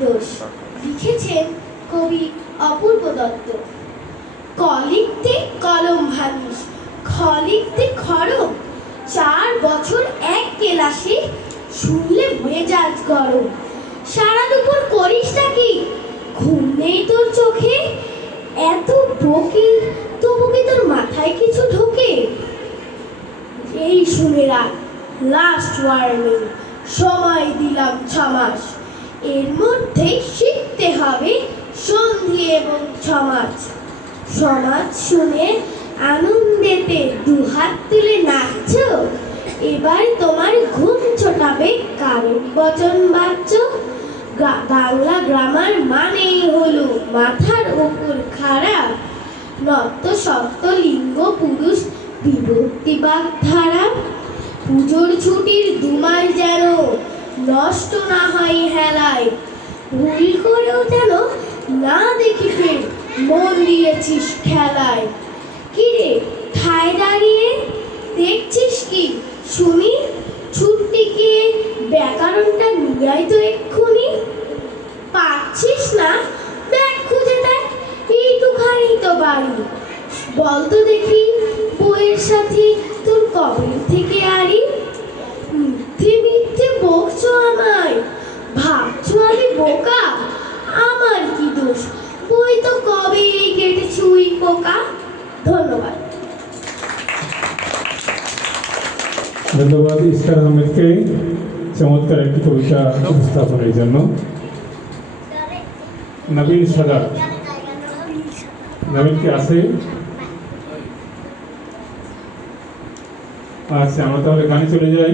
দোষ? লিখেছেন কবি অপূর্ব দত্ত। ক লিখতে কলম ভাঙিস খ লিখতে খড়ম। চার বছর এক কেলাসে শুনলে মেজাজ গরম। সারা দুপুর করিসটা কি? ঘুম নেই তোর চোখে? এত বকি তবু কি তোর মাথায় কিছু ঢোকে? এই শুনে রাখ লাস্ট ওয়ার্নিং সময় দিলাম ছ মাস এর মধ্যে শিখতে হবে সন্ধি এবং সমাজ সমাজ শুনে আনন্দেতে দুহাত তুলে নাচছো। এবার তোমার ঘুম ছোটাবে কারণ বচন বাচ্চ বাংলা গ্রামার মানেই হলো মাথার উপর খারাপ নত্য সপ্ত লিঙ্গ পুরুষ বিভক্তি ধারা পুজোর ছুটির নষ্ট না হয় হেলায়। ভুল করেও যেন না দেখি ফের মন দিয়েছিস খেলায়। কিরে ঠায় দাঁড়িয়ে দেখছিস কি? শুনি ছুটিকে ব্যাকরণটা নিয়াই তো এক্ষুনি। পাচ্ছিস না? ব্যাগ খুঁজে দেখ, এইটুখানি তো বাড়ি। বলতো দেখি বইয়ের সাথে তোর কবে থেকে আরি মিথ্যে মিথ্যে বকছো আমায় ভাবছ আমি বোকা আমার কি দোষ বই তো কবেই কেটেছি ধন্যবাদ। ধন্যবাদ ইস্তার আহমেদকে। চমৎকার একটি কবিতা উপস্থাপনের জন্য। নবীন সাদাত। নবীন কি আছে? আচ্ছা আমরা তাহলে গানে চলে যাই।